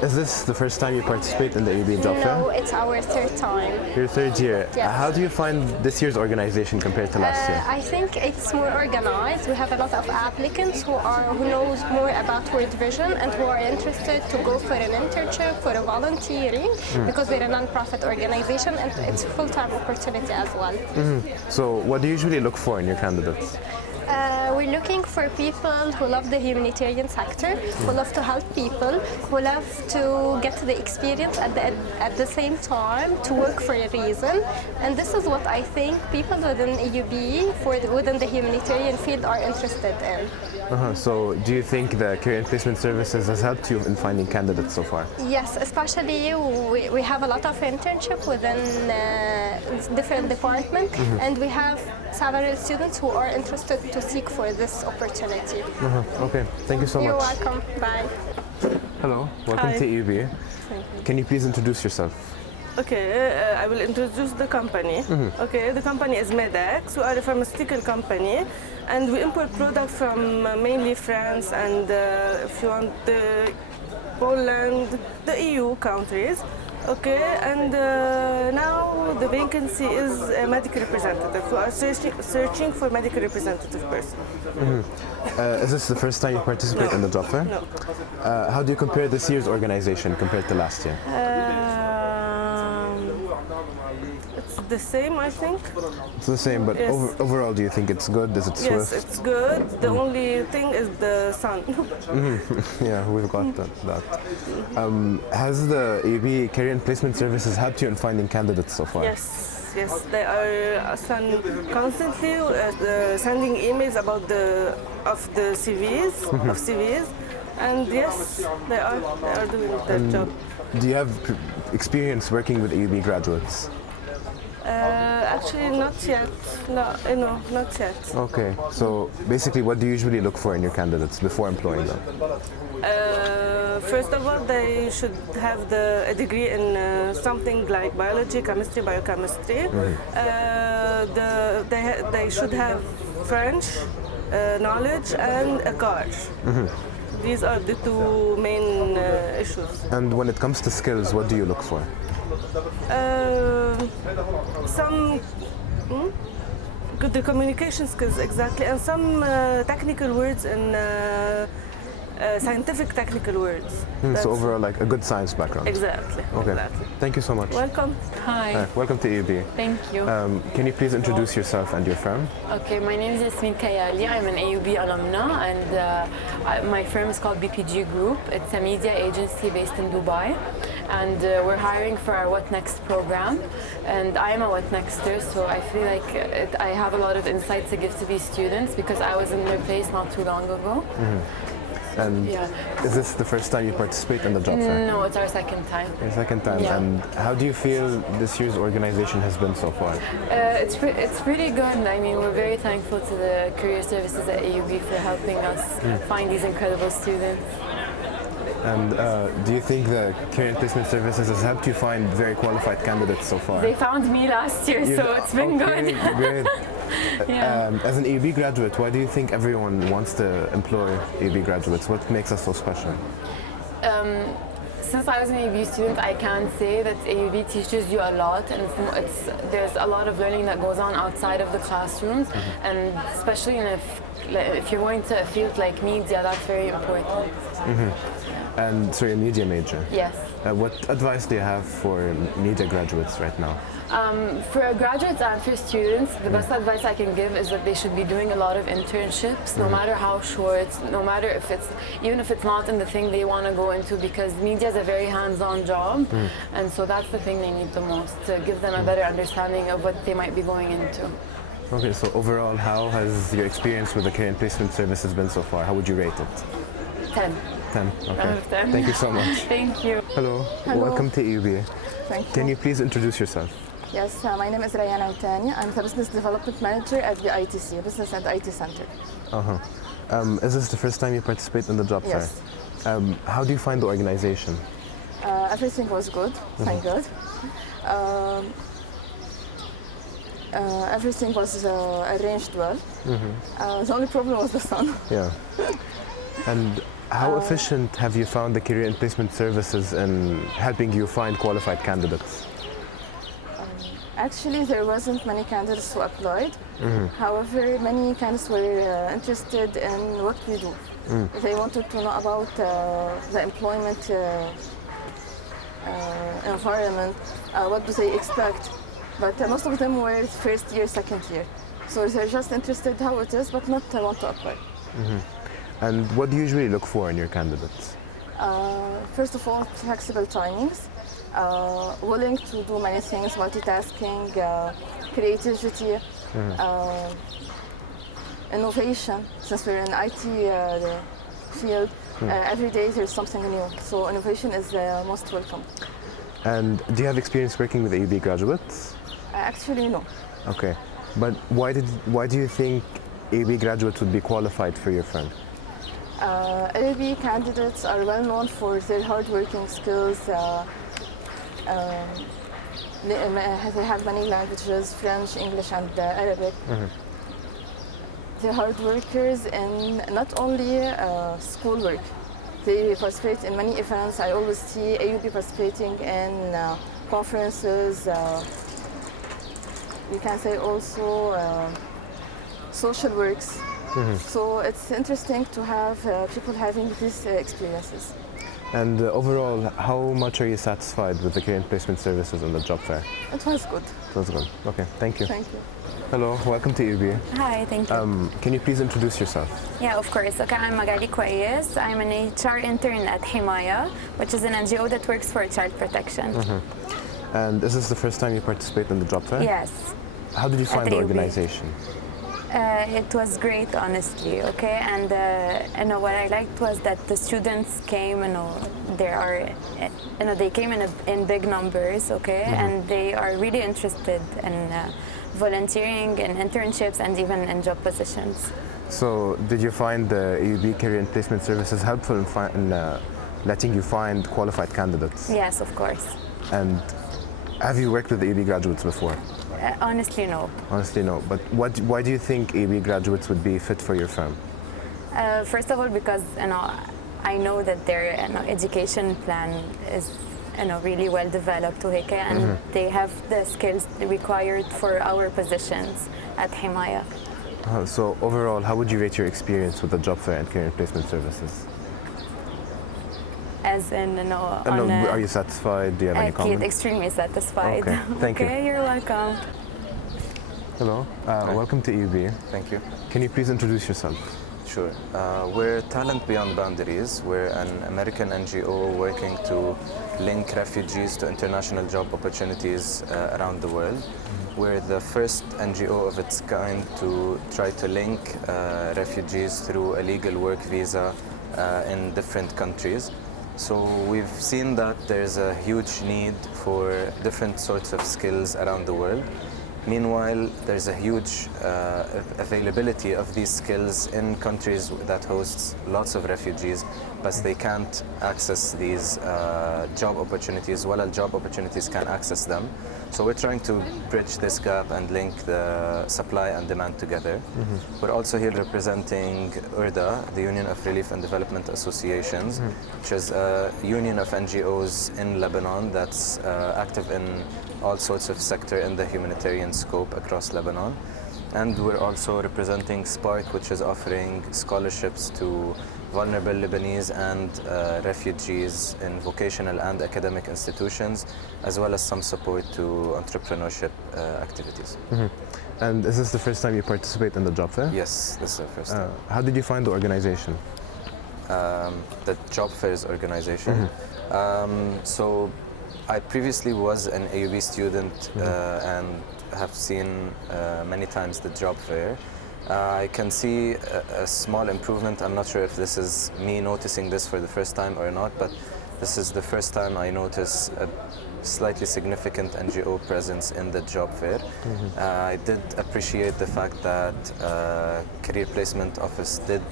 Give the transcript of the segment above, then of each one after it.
Is this the first time you participate in the AUB Job Fair? No, it's our third time. Your third year. Yes. How do you find this year's organization compared to last year? I think it's more organized. We have a lot of applicants who knows more about World Vision and who are interested to go for an internship, for a volunteering, because we're a non-profit organization and it's a full-time opportunity as well. So what do you usually look for in your candidates? We're looking for people who love the humanitarian sector, who love to help people, who love to get the experience at the same time to work for a reason. And this is what I think people within AUB within the humanitarian field are interested in. So do you think the Career and Placement Services has helped you in finding candidates so far? Yes, especially we have a lot of internship within different departments, and we have several students who are interested to seek for this opportunity. Okay, thank you so much. You're welcome. Bye. Hello, welcome Hi. to AUB. Thank you. Can you please introduce yourself? Okay, I will introduce the company. Okay, the company is MEDEX. We are a pharmaceutical company, and we import products from mainly France and, if you want, Poland, the EU countries. Okay, and now the vacancy is a medical representative. We are searching for medical representative person. Is this the first time you participate in the job fair? No. How do you compare this year's organization compared to last year? It's the same, I think. It's the same, but Yes. overall, do you think it's good? Is it Yes, swift? it's good. The only thing is the sun. Yeah, we've got that. Has the AUB Career and Placement Services helped you in finding candidates so far? Yes, they are constantly sending emails about the CVs, and yes, they are doing their job. Do you have experience working with AUB graduates? Actually, not yet. No, not yet. Okay, so basically, what do you usually look for in your candidates before employing them? First of all, they should have a degree in something like biology, chemistry, biochemistry. They should have French knowledge and a car. These are the two main issues. And when it comes to skills, what do you look for? Some the communication skills, exactly, and some technical words and scientific technical words. So overall, like a good science background. Exactly. Okay. Exactly. Thank you so much. Welcome. Hi, Welcome to AUB. thank you. Can you please introduce yourself and your firm? Okay, my name is Yasmin Kayali. I'm an AUB alumna, and my firm is called BPG Group. It's a media agency based in Dubai, and we're hiring for our What Next program. And I'm a What Nexter, so I feel like I have a lot of insights to give to these students because I was in their place not too long ago. And Yeah. is this the first time you participate in the job fair? No, it's our second time. Your second time. Yeah. And how do you feel this year's organization has been so far? It's pretty good. I mean, we're very thankful to the career services at AUB for helping us find these incredible students. And do you think the Career and Placement Services has helped you find very qualified candidates so far? They found me last year, so it's been good. Good. Yeah. As an AUB graduate, why do you think everyone wants to employ AUB graduates? What makes us so special? Since I was an AUB student, I can say that AUB teaches you a lot, and there's a lot of learning that goes on outside of the classrooms, and especially if you're going to a field like media, that's very important. And so you're a media major. Yes. What advice do you have for media graduates right now? For graduates and for students, the best advice I can give is that they should be doing a lot of internships, no matter how short, no matter even if it's not in the thing they want to go into, because media is a very hands-on job, and so that's the thing they need the most, to give them a better understanding of what they might be going into. Okay, so overall, how has your experience with the Career and Placement Services been so far? How would you rate it? 10. 10. Okay. Out of 10. Thank you so much. Thank you. Hello. Hello. Welcome to AUB. Thank you. Can you please introduce yourself? Yes, my name is Rayana Utania. I'm the Business Development Manager at the ITC, Business and IT Center. Is this the first time you participate in the job Yes. fair? How do you find the organization? Everything was good, thank God. Everything was arranged well. The only problem was the sun. Yeah. And How efficient have you found the career and placement services in helping you find qualified candidates? Actually, there wasn't many candidates who applied. However, many candidates were interested in what we do. They wanted to know about the employment environment, what do they expect. But most of them were first year, second year. So they're just interested how it is, but not want to apply. And what do you usually look for in your candidates? First of all, flexible timings, willing to do many things, multitasking, creativity, innovation. Since we're in IT field, every day there's something new. So innovation is most welcome. And do you have experience working with AUB graduates? Actually, no. Okay, but why do you think AUB graduates would be qualified for your firm? AUB candidates are well known for their hard-working skills. They have many languages, French, English, and Arabic. They're hard workers in not only schoolwork. They participate in many events. I always see AUB participating in conferences. We can say also social works. So it's interesting to have people having these experiences. And overall, how much are you satisfied with the career and placement services on the job fair? It was good. It was good. Okay, thank you. Thank you. Hello, welcome to AUB. Hi, thank you. Can you please introduce yourself? Yeah, of course. Okay, I'm Magali Kwayes. I'm an HR intern at Himaya, which is an NGO that works for child protection. And is this the first time you participate in the job fair? Yes. How did you find the AUB. organization? It was great, honestly. Okay, and what I liked was that the students came. They came in big numbers. Okay, and they are really interested in volunteering, in internships, and even in job positions. So, did you find the AUB career and placement services helpful in letting you find qualified candidates? Yes, of course. And have you worked with AUB graduates before? Honestly, no. Honestly, no. But why do you think AUB graduates would be fit for your firm? First of all, because I know that their education plan is really well developed, and they have the skills required for our positions at Himaya. So overall, how would you rate your experience with the job fair and career and placement services? As in, are you satisfied? Do you have any comments? Extremely satisfied. Okay, thank you. Okay, you're welcome. Hello, welcome to AUB. Thank you. Can you please introduce yourself? Sure. We're Talent Beyond Boundaries. We're an American NGO working to link refugees to international job opportunities around the world. We're the first NGO of its kind to try to link refugees through a legal work visa in different countries. So we've seen that there's a huge need for different sorts of skills around the world. Meanwhile, there's a huge availability of these skills in countries that host lots of refugees, but they can't access these job opportunities, while job opportunities can access them. So we're trying to bridge this gap and link the supply and demand together. We're also here representing URDA, the Union of Relief and Development Associations, which is a union of NGOs in Lebanon that's active in all sorts of sector in the humanitarian scope across Lebanon. And we're also representing Spark, which is offering scholarships to vulnerable Lebanese and refugees in vocational and academic institutions, as well as some support to entrepreneurship activities. And is this the first time you participate in the job fair? Yes, this is the first time. How did you find the organization? The job fairs organization. So I previously was an AUB student and have seen many times the job fair. I can see a small improvement. I'm not sure if this is me noticing this for the first time or not, but this is the first time I notice a slightly significant NGO presence in the job fair. I did appreciate the fact that Career Placement Office did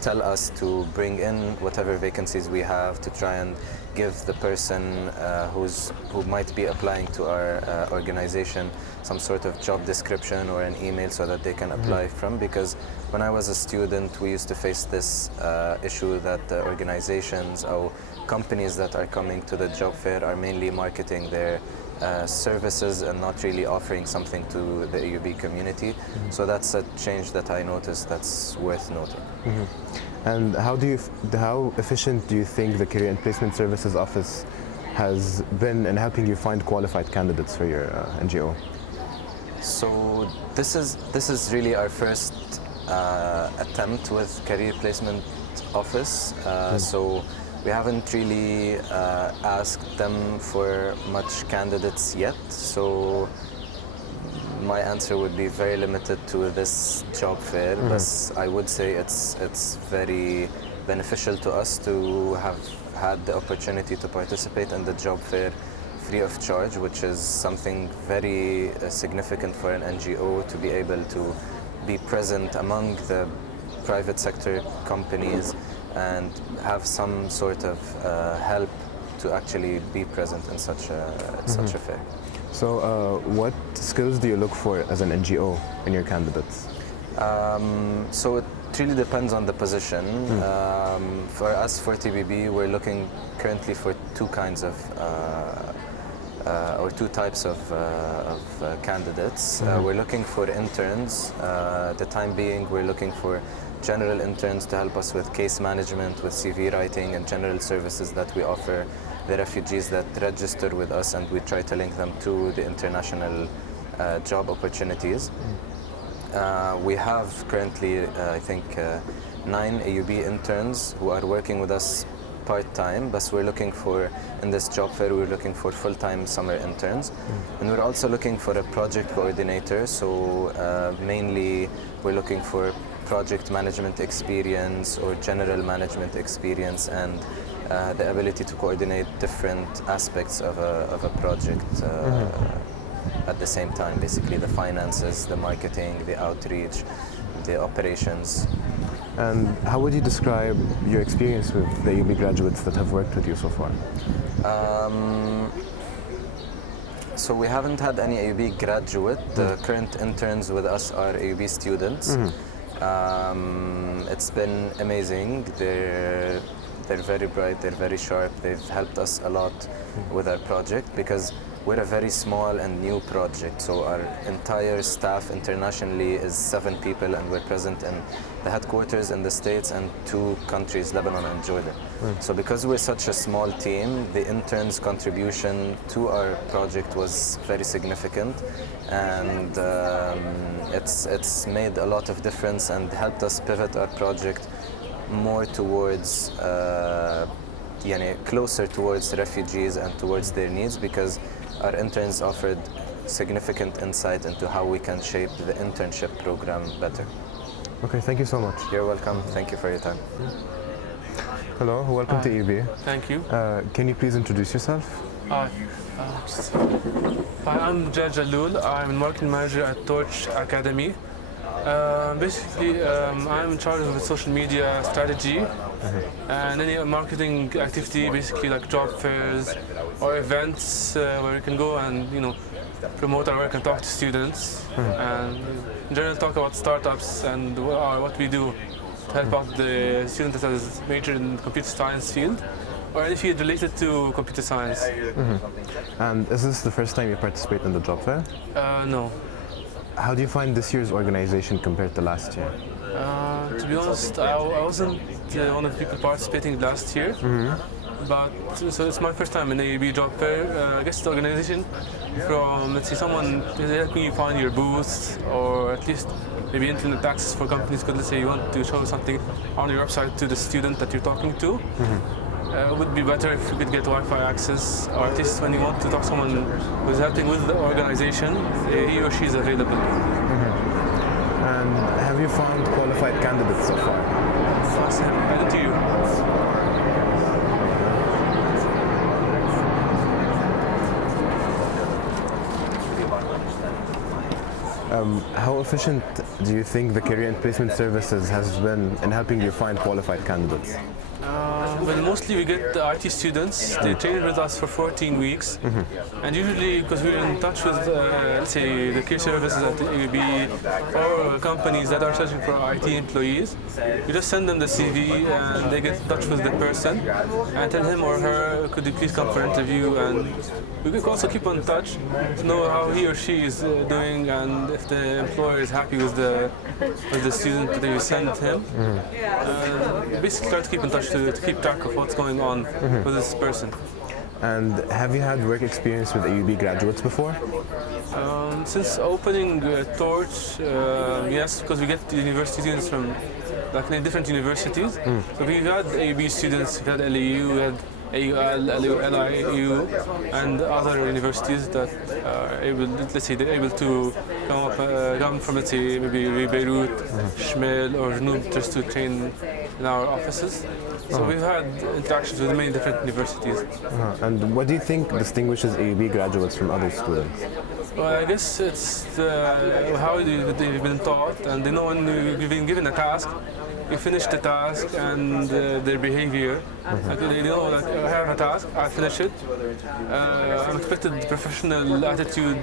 tell us to bring in whatever vacancies we have to try and give the person who might be applying to our organization some sort of job description or an email so that they can apply from. Because when I was a student, we used to face this issue that the organizations or companies that are coming to the job fair are mainly marketing their services and not really offering something to the AUB community. So that's a change that I noticed that's worth noting. And how efficient do you think the Career and Placement Services Office has been in helping you find qualified candidates for your NGO? So this is really our first attempt with Career Placement Office. So we haven't really asked them for much candidates yet. So my answer would be very limited to this job fair, but I would say it's very beneficial to us to have had the opportunity to participate in the job fair free of charge, which is something very significant for an NGO to be able to be present among the private sector companies and have some sort of help to actually be present in such a fair. So what skills do you look for as an NGO in your candidates? So it really depends on the position. For us, for TBB, we're looking currently for two types of candidates. We're looking for interns. At the time being, we're looking for general interns to help us with case management, with CV writing, and general services that we offer the refugees that register with us, and we try to link them to the international job opportunities. We have currently, I think, 9 AUB interns who are working with us part-time, but we're looking for, in this job fair, we're looking for full-time summer interns. And we're also looking for a project coordinator, so mainly we're looking for project management experience or general management experience and the ability to coordinate different aspects of a project at the same time, basically the finances, the marketing, the outreach, the operations. And how would you describe your experience with the AUB graduates that have worked with you so far? So we haven't had any AUB graduate. The current interns with us are AUB students. It's been amazing. They're very bright, they're very sharp. They've helped us a lot with our project because we're a very small and new project. So our entire staff internationally is 7 people, and we're present in the headquarters in the States and 2 countries, Lebanon and Jordan. So because we're such a small team, the interns' contribution to our project was very significant, and it's made a lot of difference and helped us pivot our project more towards closer towards refugees and towards their needs, because our interns offered significant insight into how we can shape the internship program better. Okay, thank you so much. You're welcome. Thank you for your time. Hello, welcome to AUB. Thank you. Can you please introduce yourself? Hi, I'm Jad Jalloul. I'm marketing manager at Torch Academy. Basically, I'm in charge of the social media strategy and any marketing activity, basically like job fairs or events where we can go and promote our work and talk to students and in general talk about startups and what we do to help out the student that has majored in the computer science field or any field related to computer science. And is this the first time you participate in the job fair? No. How do you find this year's organization compared to last year? To be honest, I wasn't one of the people participating last year, but so it's my first time in the AUB job fair. I guess the organization from, let's say, someone helping you find your booth, or at least maybe internet access for companies, because let's say you want to show something on your website to the student that you're talking to. It would be better if you could get Wi-Fi access, or at least when you want to talk to someone who's helping with the organization, he or she is available. And have you found qualified candidates so far? I do to you. How efficient do you think the Career and Placement Services has been in helping you find qualified candidates? Well, mostly we get the IT students. They train with us for 14 weeks, and usually because we're in touch with, let's say, the career services at the AUB or companies that are searching for IT employees, we just send them the CV and they get in touch with the person and tell him or her, could you please come for an interview, and we can also keep in touch to know how he or she is doing and if the employer is happy with the student that we sent him. Basically try to keep in touch to keep track of what's going on with this person. And have you had work experience with AUB graduates before? Since opening Torch, yes, because we get the university students from different universities. So we've had AUB students, we've had LAU, we had AUL, LIU, and other universities that are able, let's say, they're able to come from, let's say, maybe Beirut, Shmel, or Jnoub, just to train in our offices. So we've had interactions with many different universities. And what do you think distinguishes AUB graduates from other students? Well, I guess it's how they've been taught, and they know when you've been given a task, you finish the task, and their behavior. Like they know that I have a task, I finish it. I'm expected professional attitude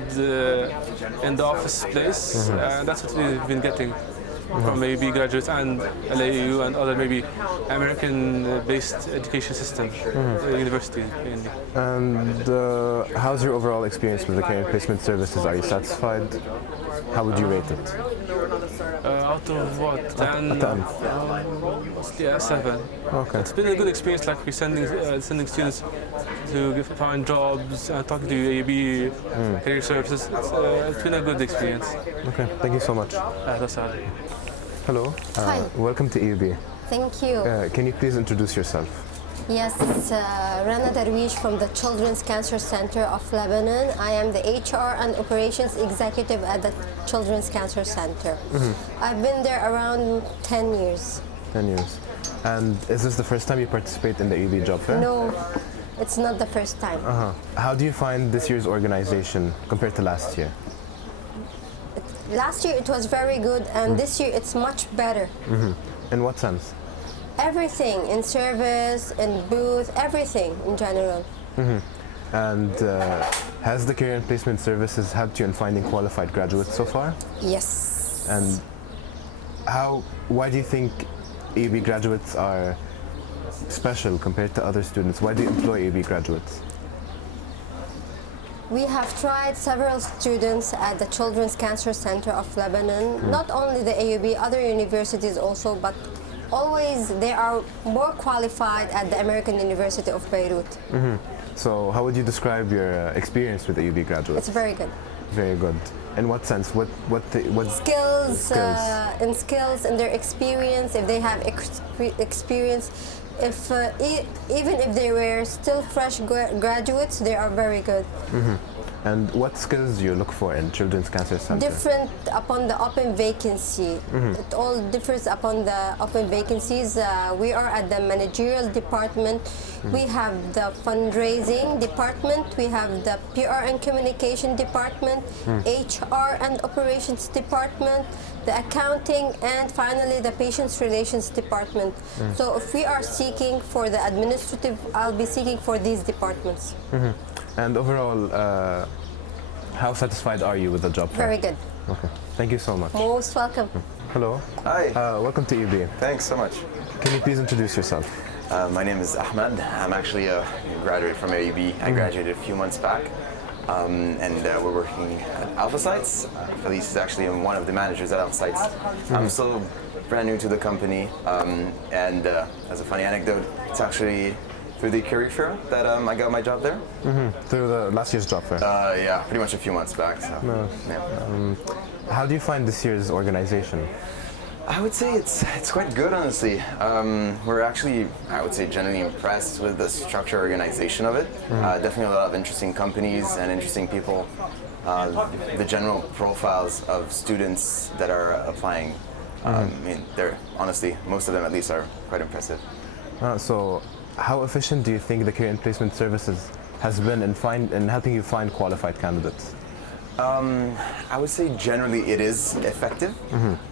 in the office place. That's what we've been getting from AUB graduates and LAU and other maybe American-based education systems, universities mainly. And how's your overall experience with the Career and Placement Services? Are you satisfied? How would you rate it? Out of what? 10? Mostly a 7. Okay. It's been a good experience, like we're sending students to find jobs, talking to AUB career services. It's been a good experience. Okay, thank you so much. That's all. Hello. Hi. Welcome to AUB. Thank you. Can you please introduce yourself? Yes, Rana Darwish from the Children's Cancer Center of Lebanon. I am the HR and Operations Executive at the Children's Cancer Center. I've been there around 10 years. 10 years. And is this the first time you participate in the AUB Job Fair? No, it's not the first time. How do you find this year's organization compared to last year? Last year it was very good, and this year it's much better. In what sense? Everything, in service, in booth, everything in general. And has the Career and Placement Services helped you in finding qualified graduates so far? Yes. And why do you think AUB graduates are special compared to other students? Why do you employ AUB graduates? We have tried several students at the Children's Cancer Center of Lebanon, not only the AUB, other universities also, but always they are more qualified at the American University of Beirut. So how would you describe your experience with AUB graduates? It's very good. Very good. In what sense? What Skills, in skills, in their experience, if they have experience, if even if they were still fresh graduates, they are very good. And what skills do you look for in Children's Cancer Center? Different upon the open vacancy. It all differs upon the open vacancies. We are at the managerial department. We have the fundraising department. We have the PR and communication department, HR and operations department, the accounting, and finally the patients relations department. So if we are seeking for the administrative, I'll be seeking for these departments. And overall, how satisfied are you with the job fair? Very good. Okay, thank you so much. Most welcome. Hello. Hi. Welcome to UB. Thanks so much. Can you please introduce yourself? My name is Ahmed. I'm actually a graduate from AUB. I graduated a few months back. And we're working at Alpha Sites. Felice is actually one of the managers at Alpha Sites. I'm still brand new to the company. And as a funny anecdote, it's actually through the career fair that I got my job there. Through the last year's job fair? Yeah, pretty much a few months back. So, yeah. How do you find this year's organization? I would say it's quite good, honestly. We're actually, I would say, generally impressed with the structure organization of it. Definitely a lot of interesting companies and interesting people. The general profiles of students that are applying, I mean, they're honestly, most of them at least are quite impressive. So, how efficient do you think the Career and Placement Services has been in helping you find qualified candidates? I would say generally it is effective.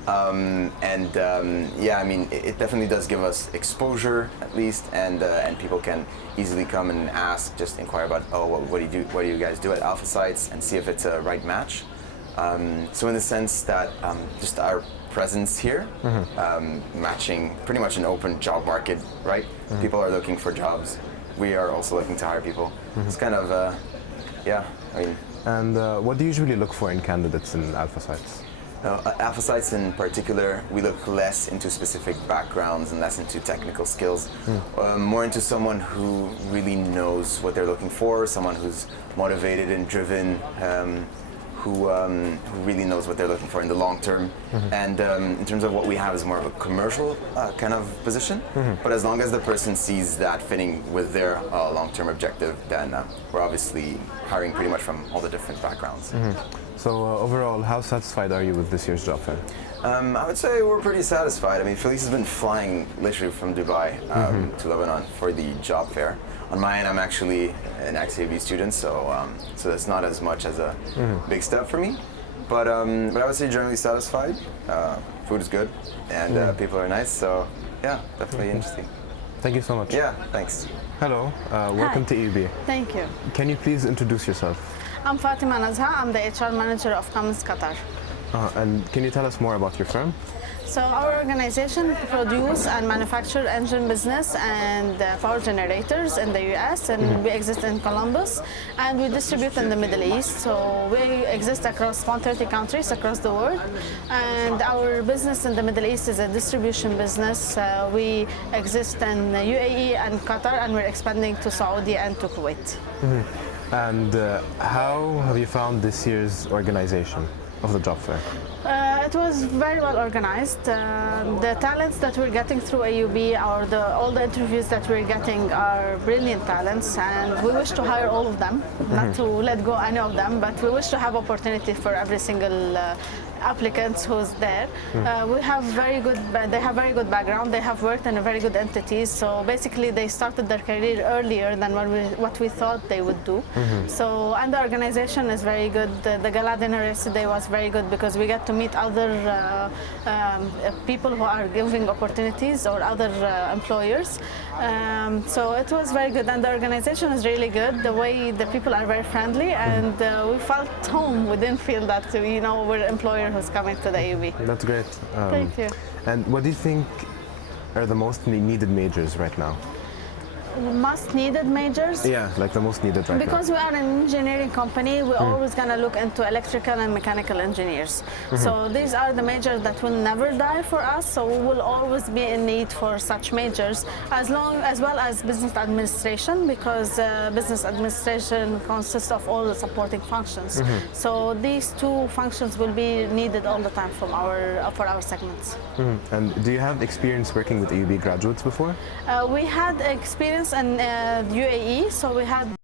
Yeah, I mean, it definitely does give us exposure at least, and people can easily come and ask, just inquire about, oh, what do you guys do at Alpha Sites, and see if it's a right match. So in the sense that just our presence here, matching pretty much an open job market, right? People are looking for jobs. We are also looking to hire people. It's kind of, yeah, I mean. And what do you usually look for in candidates in Alpha Sites? Alpha Sites in particular, we look less into specific backgrounds and less into technical skills, more into someone who really knows what they're looking for, someone who's motivated and driven, who really knows what they're looking for in the long term. And in terms of what we have is more of a commercial kind of position, but as long as the person sees that fitting with their long-term objective, then we're obviously hiring pretty much from all the different backgrounds. So overall, how satisfied are you with this year's job fair? I would say we're pretty satisfied. I mean, Felice has been flying literally from Dubai to Lebanon for the job fair. On my end, I'm actually an ex-AUB student, so that's not as much as a big step for me. But I would say generally satisfied. Food is good, and people are nice. So yeah, definitely interesting. Thank you so much. Yeah, thanks. Hello, welcome to AUB. Thank you. Can you please introduce yourself? I'm Fatima Nazha. I'm the HR manager of Cummins Qatar. And can you tell us more about your firm? So our organization produce and manufacture engine business and power generators in the US, and we exist in Columbus, and we distribute in the Middle East. So we exist across 130 countries across the world, and our business in the Middle East is a distribution business. We exist in UAE and Qatar, and we're expanding to Saudi and to Kuwait. And how have you found this year's organization of the job fair? It was very well organized. The talents that we're getting through AUB, all the interviews that we're getting are brilliant talents, and we wish to hire all of them, not to let go any of them, but we wish to have opportunity for every single applicants who's there. They have very good background. They have worked in a very good entities. So basically, they started their career earlier than what we thought they would do. So, and the organization is very good. The gala dinner yesterday was very good because we get to meet other people who are giving opportunities or other employers. So it was very good, and the organization is really good. The way the people are very friendly, and we felt home. We didn't feel that we're an employer who's coming to the AUB. That's great. Thank you. And what do you think are the most needed majors right now? Most needed majors? Yeah, like the most needed right because now. We are an engineering company, we're always going to look into electrical and mechanical engineers. So these are the majors that will never die for us, so we will always be in need for such majors, as well as business administration, because business administration consists of all the supporting functions. So these two functions will be needed all the time for our segments. And do you have experience working with AUB graduates before? We had experience in UAE, so we had